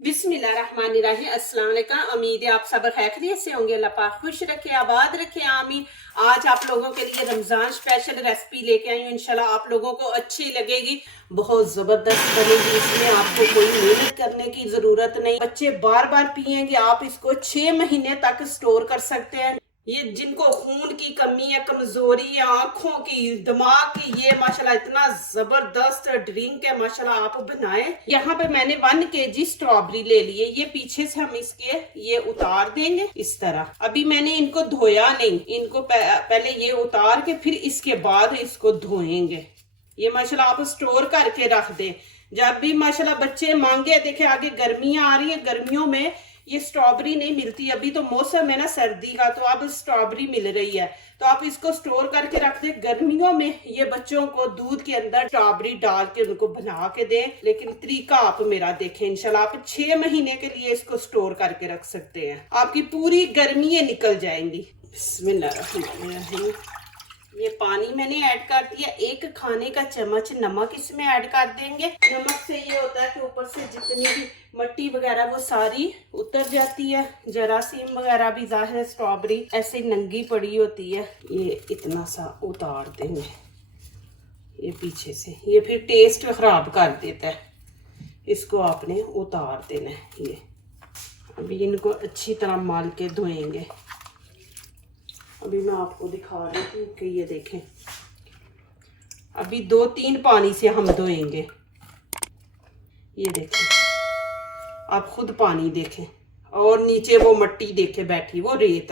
बिस्मिल्लाहिर्रहमानिर्रहीम। अस्सलाम वालेकुम। उम्मीद है आप सब खैरियत से होंगे। अल्लाह पाक खुश रखे, आबाद रखे, आमीन। आज आप लोगों के लिए रमजान स्पेशल रेसिपी लेके आई हूँ। इंशाल्लाह आप लोगों को अच्छी लगेगी, बहुत जबरदस्त बनेगी। इसमें आपको कोई मेहनत करने की जरूरत नहीं, बच्चे बार बार पियेंगे। आप इसको 6 महीने तक स्टोर कर सकते हैं। ये जिनको खून की कमी है, कमजोरी है, आंखों की, दिमाग की, ये माशाल्लाह इतना जबरदस्त ड्रिंक है। माशाल्लाह आप बनाएं। यहाँ पे मैंने 1 kg स्ट्रॉबेरी ले लिए। ये पीछे से हम इसके ये उतार देंगे इस तरह। अभी मैंने इनको धोया नहीं, इनको पहले ये उतार के फिर इसके बाद इसको धोएंगे। ये माशाल्लाह आप स्टोर करके रख दें। जब भी माशाल्लाह बच्चे मांगे, देखे आगे गर्मियां आ रही है, गर्मियों में ये स्ट्रॉबेरी नहीं मिलती। अभी तो मौसम है ना सर्दी का, तो अब स्ट्रॉबेरी मिल रही है, तो आप इसको स्टोर करके रख दें। गर्मियों में ये बच्चों को दूध के अंदर स्ट्रॉबेरी डाल के उनको बना के दें। लेकिन तरीका आप मेरा देखें, इंशाल्लाह आप 6 महीने के लिए इसको स्टोर करके रख सकते हैं। आपकी पूरी गर्मियां निकल जाएंगी। बिस्मिल्लाहिर्रहमानिर्रहीम। ये पानी मैंने ऐड कर दिया। 1 खाने का चम्मच नमक इसमें ऐड कर देंगे। नमक से ये होता है कि ऊपर से जितनी भी मिट्टी वगैरह वो सारी उतर जाती है। जरासीम वगैरह भी, जाहिर स्ट्रॉबेरी ऐसे नंगी पड़ी होती है। ये इतना सा उतार देंगे ये पीछे से, ये फिर टेस्ट खराब कर देता है। इसको आपने उतार देना है। ये अभी इनको अच्छी तरह माल के धोएंगे। अभी मैं आपको दिखा रही हूँ कि ये देखें, अभी 2-3 पानी से हम धोएंगे। ये देखें, आप खुद पानी देखें और नीचे वो मिट्टी देखें बैठी, वो रेत।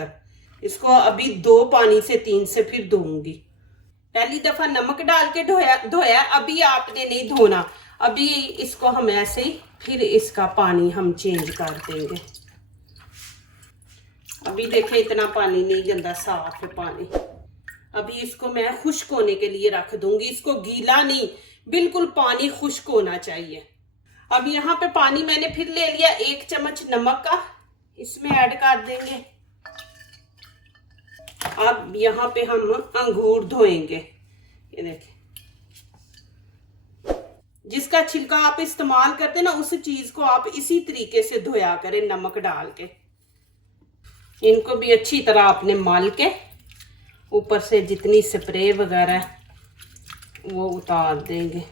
इसको अभी 2 पानी से 3 से फिर धोऊंगी। पहली दफा नमक डाल के धोया, अभी आपने नहीं धोना। अभी इसको हम ऐसे ही फिर इसका पानी हम चेंज कर देंगे। अभी देखें इतना पानी नहीं गंदा, साफ है पानी। अभी इसको मैं खुश्क होने के लिए रख दूंगी। इसको गीला नहीं, बिल्कुल पानी खुश्क होना चाहिए। अब यहाँ पे पानी मैंने फिर ले लिया। 1 चम्मच नमक का इसमें ऐड कर देंगे। अब यहाँ पे हम अंगूर धोएंगे। ये देखें, जिसका छिलका आप इस्तेमाल करते ना, उस चीज को आप इसी तरीके से धोया करें नमक डाल के। इनको भी अच्छी तरह आपने माल के ऊपर से जितनी स्प्रे वगैरह वो उतार देंगे।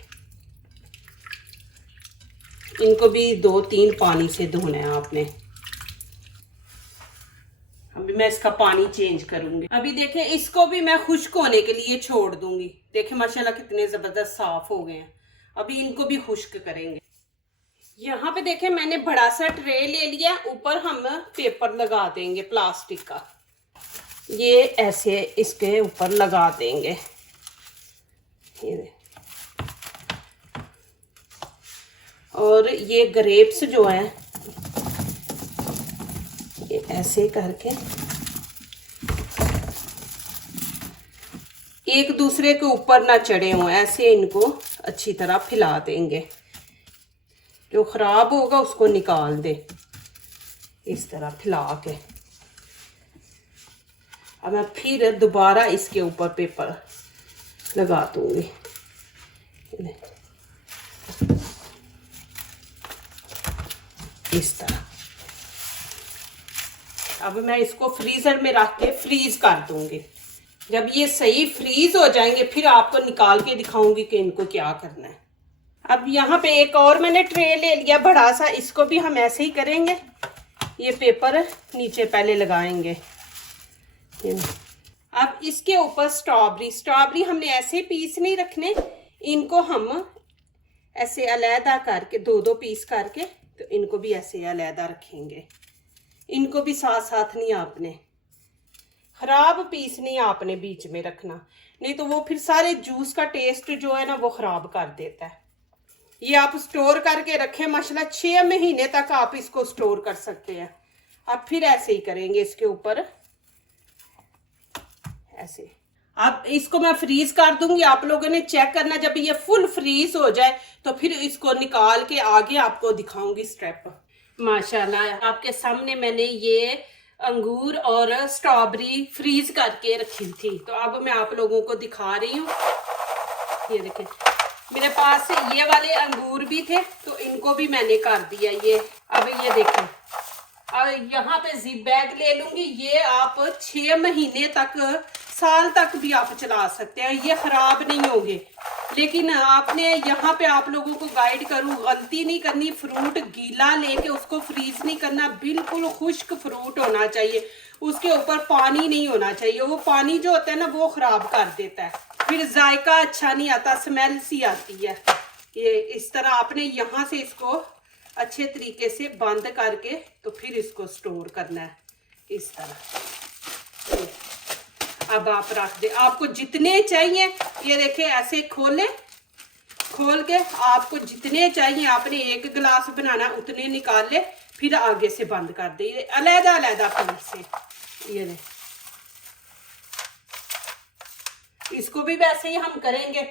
इनको भी 2-3 पानी से धोना है आपने। अभी मैं इसका पानी चेंज करूंगी। अभी देखें, इसको भी मैं खुश्क होने के लिए छोड़ दूंगी। देखें माशाल्लाह कितने जबरदस्त साफ हो गए हैं। अभी इनको भी खुश्क करेंगे। यहाँ पे देखें, मैंने बड़ा सा ट्रे ले लिया। ऊपर हम पेपर लगा देंगे प्लास्टिक का। ये ऐसे इसके ऊपर लगा देंगे। ये और ये ग्रेप्स जो है, ये ऐसे करके एक दूसरे के ऊपर ना चढ़े हों, ऐसे इनको अच्छी तरह फैला देंगे। जो खराब होगा उसको निकाल दे, इस तरह फैला के। अब मैं फिर दोबारा इसके ऊपर पेपर लगा दूंगी। इस तरह। अब मैं इसको फ्रीजर में रख के फ्रीज कर दूंगी। जब ये सही फ्रीज हो जाएंगे फिर आपको निकाल के दिखाऊंगी कि इनको क्या करना है। अब यहाँ पे एक और मैंने ट्रे ले लिया बड़ा सा। इसको भी हम ऐसे ही करेंगे। ये पेपर नीचे पहले लगाएंगे। अब इसके ऊपर स्ट्रॉबेरी हमने ऐसे पीस नहीं रखने, इनको हम ऐसे अलहदा करके 2-2 पीस करके, तो इनको भी ऐसे अलहदा रखेंगे। इनको भी साथ साथ नहीं आपने, खराब पीस नहीं आपने बीच में रखना, नहीं तो वो फिर सारे जूस का टेस्ट जो है ना वो खराब कर देता है। ये आप स्टोर करके रखें, माशाल्लाह 6 महीने तक आप इसको स्टोर कर सकते हैं। अब फिर ऐसे ही करेंगे इसके ऊपर ऐसे। अब इसको मैं फ्रीज कर दूंगी। आप लोगों ने चेक करना, जब ये फुल फ्रीज हो जाए तो फिर इसको निकाल के आगे आपको दिखाऊंगी स्टेप। माशाल्लाह आपके सामने मैंने ये अंगूर और स्ट्रॉबेरी फ्रीज करके रखी थी, तो अब मैं आप लोगों को दिखा रही हूँ। ये देखें, मेरे पास ये वाले अंगूर भी थे तो इनको भी मैंने कर दिया। ये अब ये देखें, अब यहाँ पे जिप बैग ले लूंगी। ये आप 6 महीने तक, साल तक भी आप चला सकते हैं, ये खराब नहीं होंगे। लेकिन आपने यहाँ पे आप लोगों को गाइड करूँ, गलती नहीं करनी। फ्रूट गीला लेके उसको फ्रीज नहीं करना, बिल्कुल खुश्क फ्रूट होना चाहिए, उसके ऊपर पानी नहीं होना चाहिए। वो पानी जो होता है ना वो खराब कर देता है, फिर जायका अच्छा नहीं आता, स्मेल सी आती है। ये इस तरह आपने यहाँ से इसको अच्छे तरीके से बंद करके तो फिर इसको स्टोर करना है इस तरह। अब आप रख दे, आपको जितने चाहिए ये देखिए, ऐसे खोल के आपको जितने चाहिए, आपने 1 गिलास बनाना, उतने निकाल ले, फिर आगे से बंद कर दे अलग अलग पीस से। ये इसको भी वैसे ही हम करेंगे,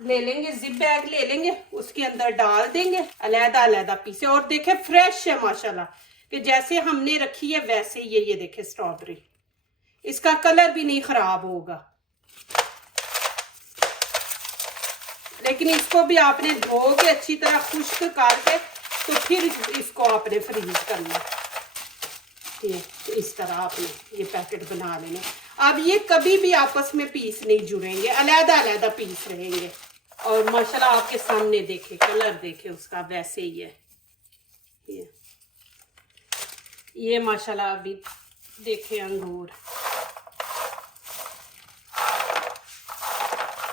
ले लेंगे जिप बैग ले लेंगे, उसके अंदर डाल देंगे अलग-अलग पीसे। और देखे फ्रेश है माशाल्लाह, कि जैसे हमने रखी है वैसे ये देखे स्ट्रॉबेरी, इसका कलर भी नहीं खराब होगा। लेकिन इसको भी आपने धो के अच्छी तरह खुश्क करके तो फिर इसको आपने फ्रीज करना। ये इस तरह आपने ये पैकेट बना लेने। अब ये कभी भी आपस में पीस नहीं जुड़ेंगे, अलग-अलग पीस रहेंगे। और माशाल्लाह आपके सामने देखे, कलर देखे उसका, वैसे ही है ये माशाल्लाह। अभी देखे अंगूर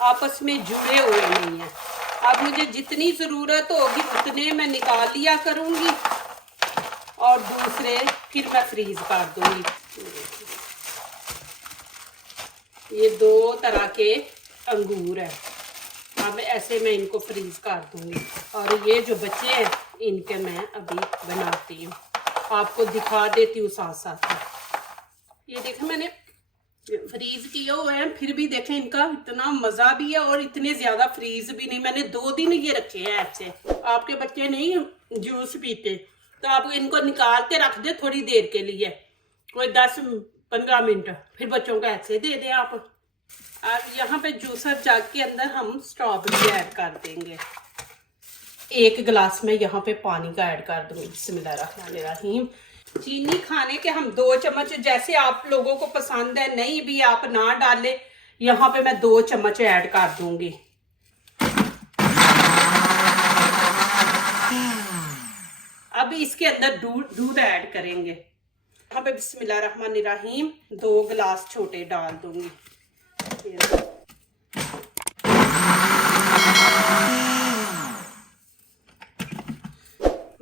आपस में जुड़े हुए नहीं है। अब मुझे जितनी जरूरत होगी उतने मैं निकाल लिया करूंगी और दूसरे फिर मैं फ्रीज कर दूंगी। ये 2 तरह के अंगूर है, अब ऐसे मैं इनको फ्रीज कर दूंगी। और ये जो बचे हैं इनके मैं अभी बनाती हूँ, आपको दिखा देती हूँ साथ साथ। ये देखें मैंने फ्रीज किए हुए हैं, फिर भी देखें इनका इतना मजा भी है और इतने ज्यादा फ्रीज भी नहीं। मैंने 2 दिन ये रखे हैं ऐसे। आपके बच्चे नहीं जूस पीते तो आप इनको निकाल के रख दे थोड़ी देर के लिए, कोई 10-15 मिनट, फिर बच्चों को ऐसे दे दे आप। और यहाँ पे जूसर जग के अंदर हम स्ट्रॉबेरी ऐड कर देंगे। 1 गिलास में यहाँ पे पानी का ऐड कर दूंगी। बिस्मिल्लाहिर्रहमानिर्रहीम। चीनी खाने के हम 2 चम्मच, जैसे आप लोगों को पसंद है, नहीं भी आप ना डालें। यहाँ पे मैं 2 चम्मच ऐड कर दूंगी। अब इसके अंदर दूध ऐड करेंगे। यहाँ पे बिस्मिल्लाहिर्रहमानिर्रहीम 2 गिलास छोटे डाल दूंगी।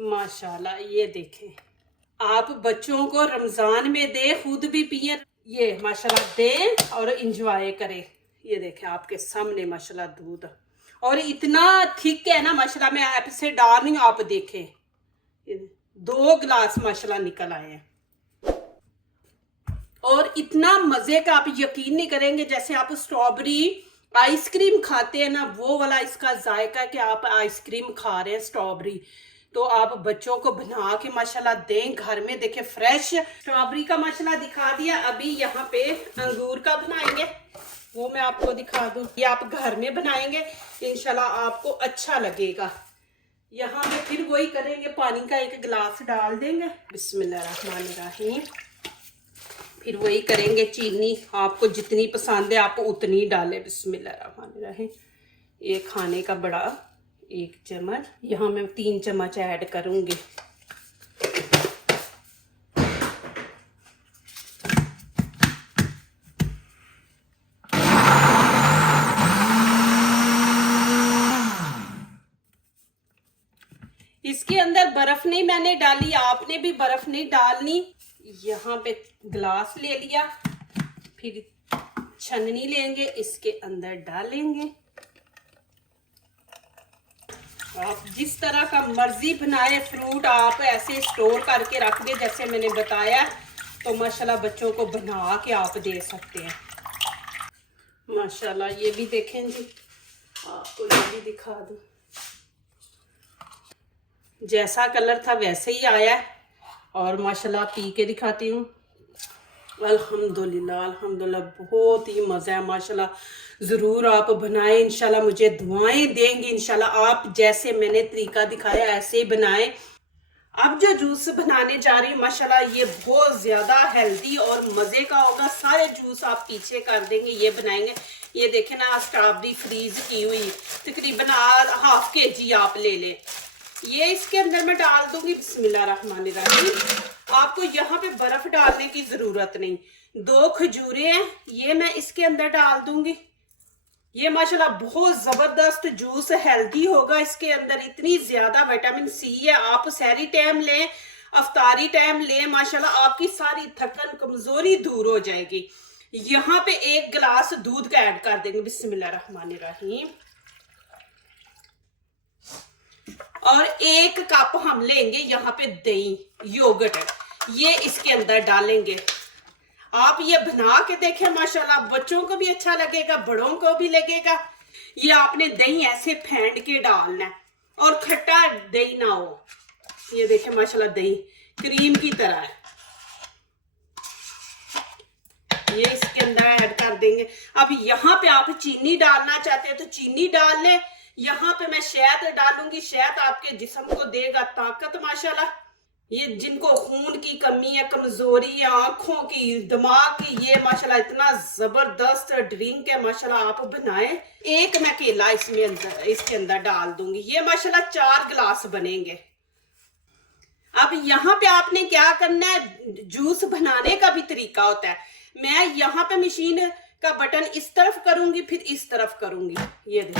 माशाल्लाह ये देखें, आप बच्चों को रमजान में दे, खुद भी पिए, ये माशाल्लाह दें और इंजॉय करें। ये देखें आपके सामने माशाल्लाह दूध, और इतना थिक है ना माशाल्लाह। मैं ऐप से डाल रही हूँ, आप देखें 2 गिलास माशाल्लाह निकल आए हैं। और इतना मजे का आप यकीन नहीं करेंगे, जैसे आप स्ट्रॉबेरी आइसक्रीम खाते हैं ना, वो वाला इसका जायका है कि आप आइसक्रीम खा रहे हैं स्ट्रॉबेरी। तो आप बच्चों को बना के माशाल्लाह दें घर में। देखे फ्रेश स्ट्रॉबेरी का माशाल्लाह दिखा दिया। अभी यहाँ पे अंगूर का बनाएंगे, वो मैं आपको दिखा दूं। ये आप घर में बनाएंगे इंशाल्लाह आपको अच्छा लगेगा। यहाँ पे फिर वही करेंगे, पानी का 1 गिलास डाल देंगे। बिस्मिल्लाहिर्रहमानिर्रहीम। फिर वही करेंगे, चीनी आपको जितनी पसंद है आप उतनी डालें। बिस्मिल्लाहिर्रहमानिर्रहीम। ये खाने का बड़ा 1 चम्मच, यहाँ मैं 3 चम्मच ऐड करूंगी। इसके अंदर बर्फ नहीं मैंने डाली, आपने भी बर्फ नहीं डालनी। यहाँ पे गिलास ले लिया, फिर छन्नी लेंगे, इसके अंदर डालेंगे। आप जिस तरह का मर्जी बनाए फ्रूट, आप ऐसे स्टोर करके रख दे जैसे मैंने बताया, तो माशाल्लाह बच्चों को बना के आप दे सकते हैं। माशाल्लाह ये भी देखें जी, आपको ये भी दिखा दूं, जैसा कलर था वैसे ही आया। और माशाल्लाह पी के दिखाती हूँ। अल्हम्दुलिल्लाह अल्हम्दुलिल्लाह, बहुत ही मज़ा है माशाल्लाह। ज़रूर आप बनाएं, इंशाल्लाह मुझे दुआएं देंगे। इंशाल्लाह आप जैसे मैंने तरीका दिखाया ऐसे ही बनाएं। अब जो जूस बनाने जा रही हूँ माशाल्लाह ये बहुत ज़्यादा हेल्दी और मज़े का होगा। सारे जूस आप पीछे कर देंगे, ये बनाएंगे। ये देखें ना, स्ट्रॉबेरी फ्रीज की हुई तकरीबन ½ kg आप ले लें। ये इसके अंदर मैं डाल दूंगी बिस्मिल्लाहिर्रहमानिर्रहीम। आपको यहाँ पे बर्फ डालने की ज़रूरत नहीं। 2 खजूरें हैं, ये मैं इसके अंदर डाल दूंगी। ये माशाल्लाह बहुत ज़बरदस्त जूस हेल्दी होगा। इसके अंदर इतनी ज़्यादा विटामिन सी है। आप सहरी टाइम लें, अफ्तारी टाइम लें, माशाल्लाह आपकी सारी थकन कमज़ोरी दूर हो जाएगी। यहाँ पे 1 गिलास दूध का ऐड कर देंगे बिस्मिल्लाहिर्रहमानिर्रहीम। और 1 कप हम लेंगे यहाँ पे दही, योगर्ट, ये इसके अंदर डालेंगे। आप ये बना के देखें माशाल्लाह, बच्चों को भी अच्छा लगेगा, बड़ों को भी लगेगा। ये आपने दही ऐसे फेंट के डालना है और खट्टा दही ना हो। ये देखें माशाल्लाह दही क्रीम की तरह है। ये इसके अंदर ऐड कर देंगे। अब यहाँ पे आप चीनी डालना चाहते हैं तो चीनी डाल लें। यहाँ पे मैं शहद डालूंगी। शहद आपके जिस्म को देगा ताकत माशाल्लाह। ये जिनको खून की कमी है, कमजोरी है, आंखों की, दिमाग की, ये माशाल्लाह इतना जबरदस्त ड्रिंक है माशाल्लाह। आप बनाएं। 1 मैं केला इसके अंदर डाल दूंगी। ये माशाल्लाह 4 गिलास बनेंगे। अब यहाँ पे आपने क्या करना है, जूस बनाने का भी तरीका होता है। मैं यहाँ पे मशीन का बटन इस तरफ करूंगी, फिर इस तरफ करूंगी। ये देखो,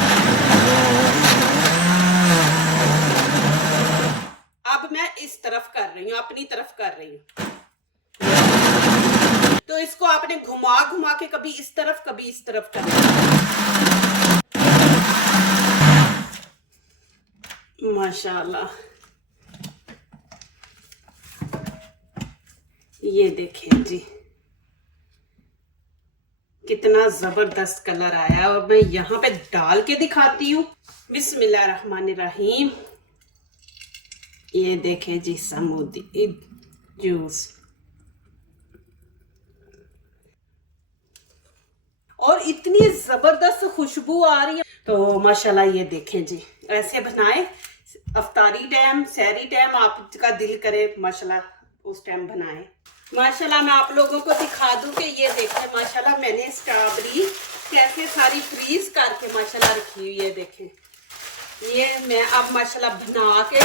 अब मैं इस तरफ कर रही हूँ, अपनी तरफ कर रही हूँ। तो इसको आपने घुमा घुमा के कभी इस तरफ कभी इस तरफ करना। माशाल्लाह, ये देखें जी कितना जबरदस्त कलर आया। और मैं यहाँ पे डाल के दिखाती हूँ बिस्मिल्लाहिर्रहमानिर्रहीम। ये देखें जी स्मूदी जूस, और इतनी जबरदस्त खुशबू आ रही है। तो माशाल्लाह ये देखें जी, ऐसे बनाए। अफ्तारी टाइम, सहरी टाइम आपका दिल करे माशाल्लाह उस टाइम बनाए। माशाल्लाह मैं आप लोगों को दिखा दूं कि ये देखें माशाल्लाह मैंने स्ट्रॉबेरी कैसे सारी फ्रीज करके माशाल्लाह रखी हुई है। देखें ये मैं अब माशाल्लाह बना के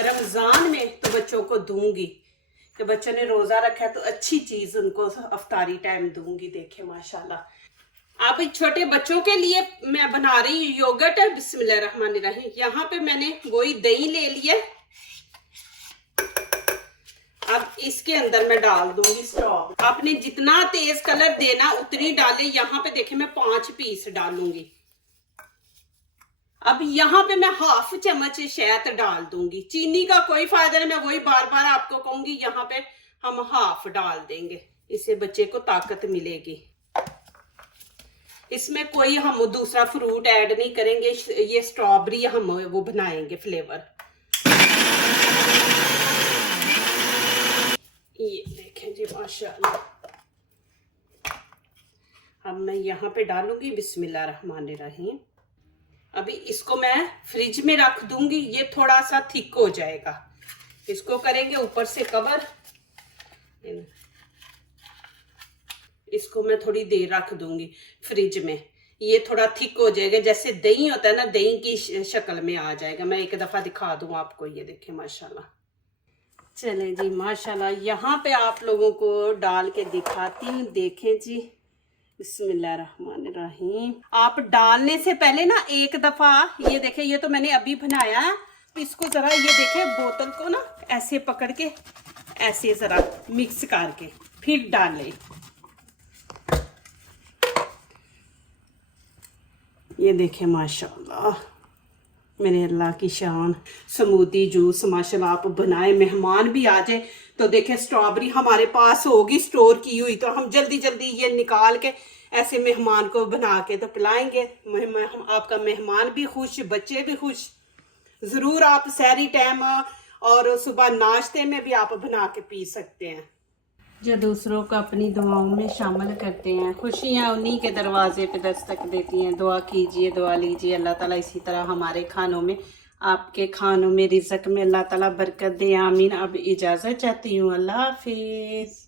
रमजान में तो बच्चों को दूंगी कि बच्चों ने रोजा रखा है तो अच्छी चीज उनको अफ्तारी टाइम दूंगी। देखें माशाल्लाह, आप छोटे बच्चों के लिए मैं बना रही हूँ योगर्ट बिस्मिल्लाहिर्रहमानिर्रहीम। यहाँ पे मैंने वही दही ले लिया। अब इसके अंदर मैं डाल दूंगी स्ट्रॉबेरी। आपने जितना तेज कलर देना उतनी डाले। यहाँ पे देखें मैं 5 पीस डालूंगी। अब यहाँ पे मैं ½ चम्मच शहद डाल दूंगी। चीनी का कोई फायदा नहीं, मैं वही बार बार आपको कहूंगी। यहाँ पे हम ½ डाल देंगे, इससे बच्चे को ताकत मिलेगी। इसमें कोई हम दूसरा फ्रूट ऐड नहीं करेंगे। ये स्ट्रॉबेरी हम वो बनाएंगे फ्लेवर। ये देखें जी माशाल्लाह। अब मैं यहाँ पे डालूंगी बिस्मिल्लाहिर्रहमानिर्रहीम। अभी इसको मैं फ्रिज में रख दूंगी। ये थोड़ा सा थिक हो जाएगा। इसको करेंगे ऊपर से कवर। इसको मैं थोड़ी देर रख दूंगी फ्रिज में। ये थोड़ा थिक हो जाएगा, जैसे दही होता है ना, दही की शक्ल में आ जाएगा। मैं एक दफा दिखा दूं आपको। ये देखें माशाल्लाह। चले जी माशाल्लाह, यहाँ पे आप लोगों को डाल के दिखाती हूँ। देखें जी बिस्मिल्लाहिर्रहमानिर्रहीम। आप डालने से पहले ना एक दफा ये देखें, ये तो मैंने अभी बनाया। तो इसको जरा ये देखें, बोतल को ना ऐसे पकड़ के ऐसे जरा मिक्स करके फिर डालें। ये देखें माशाल्लाह, मेरे अल्लाह की शान। स्मूदी जूस माशाल्लाह आप बनाए, मेहमान भी आ जाए तो देखें स्ट्रॉबेरी हमारे पास होगी स्टोर की हुई, तो हम जल्दी जल्दी ये निकाल के ऐसे मेहमान को बना के तो पिलाएंगे। हम आपका मेहमान भी खुश, बच्चे भी खुश। ज़रूर आप सहरी टाइम और सुबह नाश्ते में भी आप बना के पी सकते हैं। जो दूसरों को अपनी दुआओं में शामिल करते हैं, खुशियाँ उन्हीं के दरवाजे पे दस्तक देती हैं। दुआ कीजिए, दुआ लीजिए, अल्लाह ताला इसी तरह हमारे खानों में आपके खानों में, रिज़्क में अल्लाह ताला बरकत दे, आमीन। अब इजाज़त चाहती हूँ, अल्लाह हाफिज़।